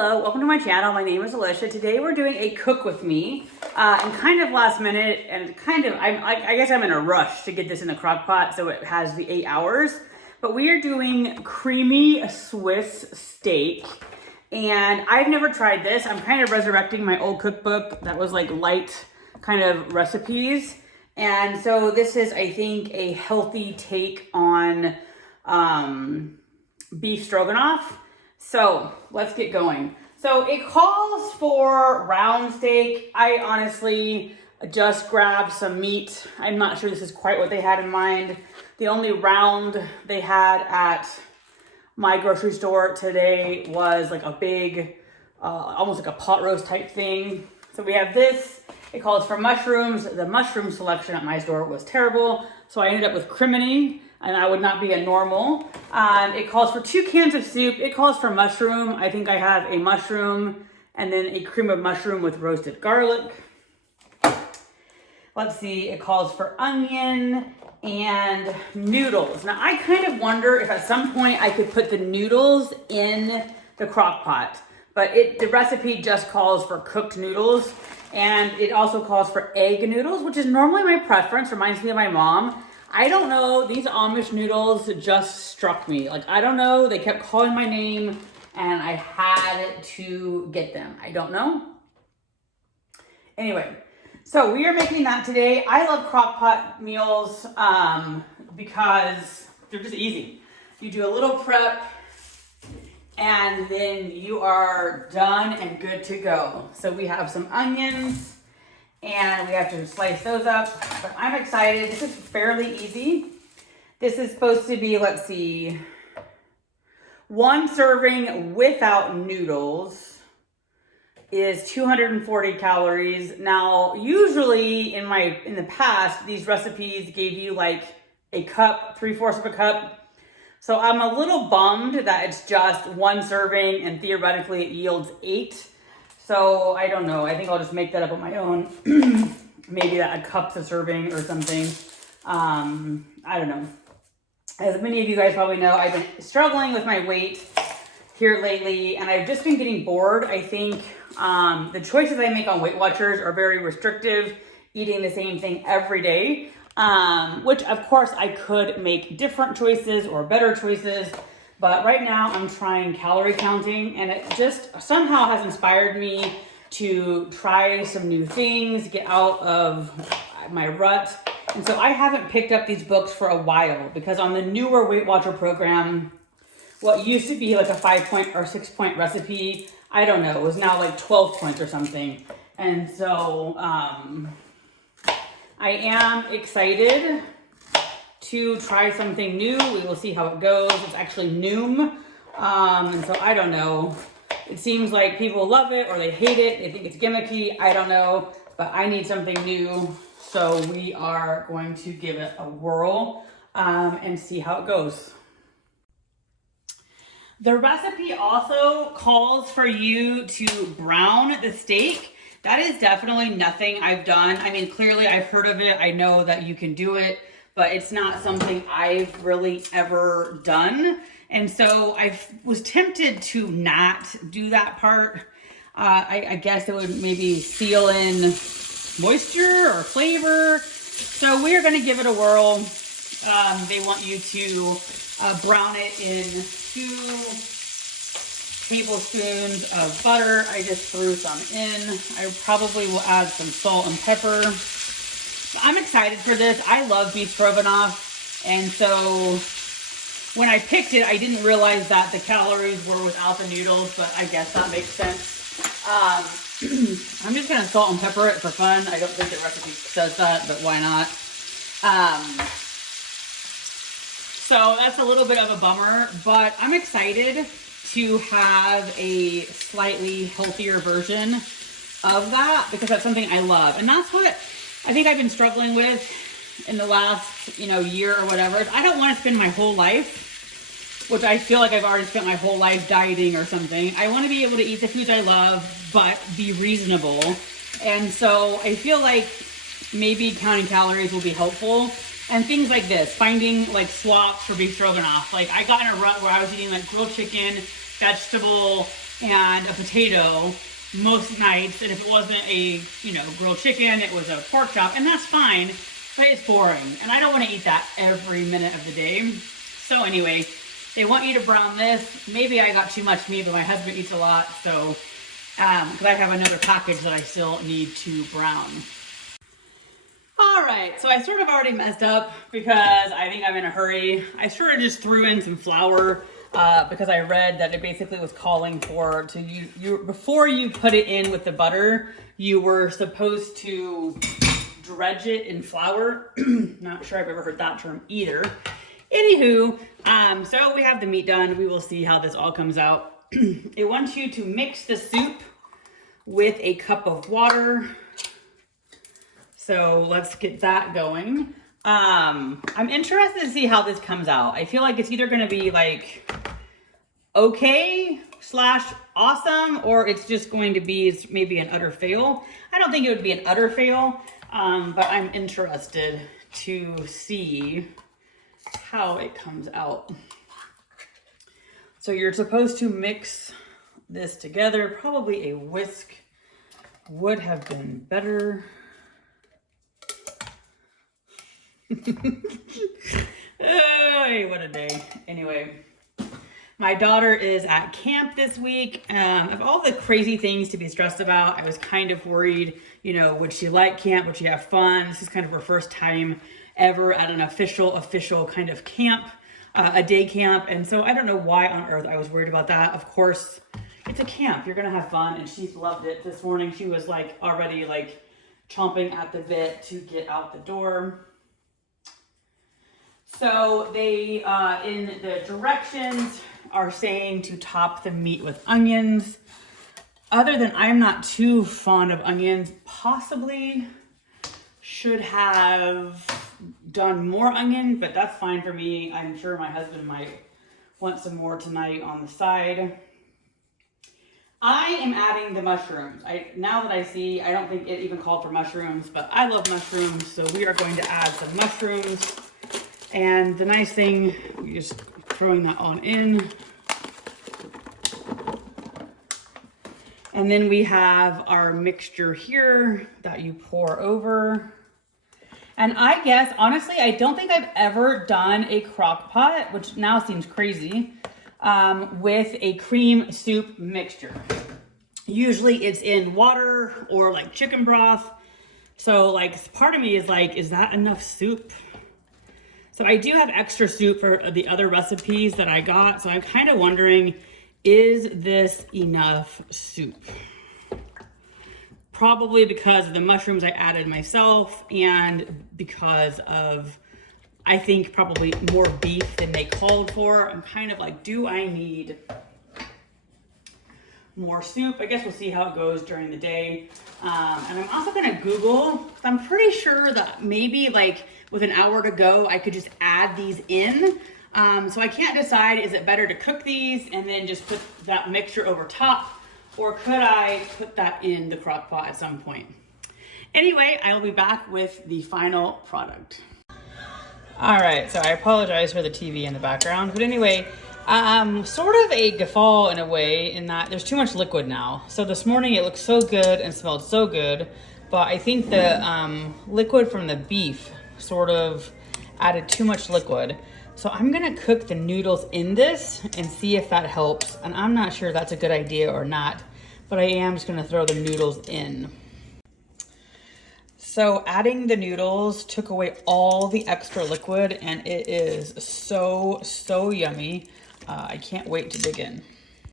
Hello, welcome to my channel. My name is Alicia. Today we're doing a cook with me, and kind of last minute, and I guess I'm in a rush to get this in the crock pot so it has the 8 hours. But we are doing creamy Swiss steak, and I've never tried this. I'm kind of resurrecting my old cookbook that was like light kind of recipes. And so this is, I think, a healthy take on beef stroganoff. So let's get going. So it calls for round steak. I honestly just grabbed some meat. I'm not sure this is quite what they had in mind. The only round they had at my grocery store today was like a big, almost like a pot roast type thing. So we have this. It calls for mushrooms. The mushroom selection at my store was terrible. So I ended up with crimini, and I would not be a normal. It calls for 2 cans of soup. It calls for mushroom. I think I have a mushroom and then a cream of mushroom with roasted garlic. Let's see, it calls for onion and noodles. Now I kind of wonder if at some point I could put the noodles in the crock pot, but the recipe just calls for cooked noodles, and it also calls for egg noodles, which is normally my preference. Reminds me of my mom. I don't know, these Amish noodles just struck me. Like, I don't know, they kept calling my name and I had to get them. I don't know. Anyway, so we are making that today. I love crock pot meals because they're just easy. You do a little prep and then you are done and good to go. So we have some onions, and we have to slice those up, but I'm excited. This is fairly easy. This is supposed to be, let's see, 1 serving without noodles is 240 calories. Now, usually in the past, these recipes gave you like a cup, 3/4 of a cup. So I'm a little bummed that it's just 1 serving and theoretically it yields 8. So I don't know. I think I'll just make that up on my own. Maybe a cup's a serving or something. I don't know. As many of you guys probably know, I've been struggling with my weight here lately, and I've just been getting bored. I think the choices I make on Weight Watchers are very restrictive, eating the same thing every day, which of course I could make different choices or better choices. But right now I'm trying calorie counting, and it just somehow has inspired me to try some new things, get out of my rut. And so I haven't picked up these books for a while because on the newer Weight Watcher program, what used to be like a 5-point or 6-point recipe, I don't know, it was now like 12 points or something. And so I am excited to try something new. We will see how it goes. It's actually Noom. And so I don't know. It seems like people love it or they hate it. They think it's gimmicky. I don't know, but I need something new. So we are going to give it a whirl and see how it goes. The recipe also calls for you to brown the steak. That is definitely nothing I've done. I mean, clearly I've heard of it. I know that you can do it, but it's not something I've really ever done. And so I was tempted to not do that part. I guess it would maybe seal in moisture or flavor. So we are gonna give it a whirl. They want you to brown it in 2 tablespoons of butter. I just threw some in. I probably will add some salt and pepper. I'm excited for this. I love beef stroganoff, and so when I picked it, I didn't realize that the calories were without the noodles, but I guess that makes sense. I'm just gonna salt and pepper it for fun. I don't think the recipe says that, but why not? So that's a little bit of a bummer, but I'm excited to have a slightly healthier version of that because that's something I love, and that's what I think I've been struggling with in the last, year or whatever. I don't want to spend my whole life, which I feel like I've already spent my whole life dieting or something. I want to be able to eat the foods I love, but be reasonable. And so I feel like maybe counting calories will be helpful. And things like this, finding like swaps for beef stroganoff. Like I got in a rut where I was eating like grilled chicken, vegetable, and a potato most nights. And if it wasn't a, you know, grilled chicken, it was a pork chop, and that's fine, but it's boring. And I don't want to eat that every minute of the day. So anyway, they want you to brown this. Maybe I got too much meat, but my husband eats a lot. So, because I have another package that I still need to brown. All right, so I sort of already messed up because I think I'm in a hurry. I sort of just threw in some flour because I read that it basically was calling for you before you put it in with the butter, you were supposed to dredge it in flour. Not sure I've ever heard that term either. Anywho, so we have the meat done. We will see how this all comes out. It wants you to mix the soup with a cup of water. So let's get that going. I'm interested to see how this comes out. I feel like it's either going to be like okay / awesome, or it's just going to be maybe an utter fail. I don't think it would be an utter fail, but I'm interested to see how it comes out. So you're supposed to mix this together. Probably a whisk would have been better. Oh, what a day. Anyway, my daughter is at camp this week. Of all the crazy things to be stressed about, I was kind of worried, you know, would she like camp? Would she have fun? This is kind of her first time ever at an official kind of camp, a day camp. And so I don't know why on earth I was worried about that. Of course, it's a camp. You're going to have fun. And she's loved it. This morning, she was like already like chomping at the bit to get out the door. So they, in the directions, are saying to top the meat with onions. Other than I'm not too fond of onions, possibly should have done more onion, but that's fine for me. I'm sure my husband might want some more tonight on the side. I am adding the mushrooms. Now that I see, I don't think it even called for mushrooms, but I love mushrooms, so we are going to add some mushrooms. And the nice thing, you're just throwing that on in. And then we have our mixture here that you pour over. And I guess, honestly, I don't think I've ever done a crock pot, which now seems crazy, with a cream soup mixture. Usually it's in water or like chicken broth. So like part of me is like, is that enough soup? So I do have extra soup for the other recipes that I got. So I'm kind of wondering, is this enough soup? Probably because of the mushrooms I added myself and because of, I think, probably more beef than they called for. I'm kind of like, do I need more soup? I guess we'll see how it goes during the day. And I'm also gonna Google, I'm pretty sure that maybe like with an hour to go, I could just add these in. So I can't decide, is it better to cook these and then just put that mixture over top, or could I put that in the crock pot at some point? Anyway, I'll be back with the final product. All right, so I apologize for the TV in the background, but anyway, sort of a guffaw in a way in that there's too much liquid now. So this morning it looked so good and smelled so good, but I think the liquid from the beef sort of added too much liquid. So I'm gonna cook the noodles in this and see if that helps. And I'm not sure that's a good idea or not, but I am just gonna throw the noodles in. So adding the noodles took away all the extra liquid and it is so, so yummy. I can't wait to dig in.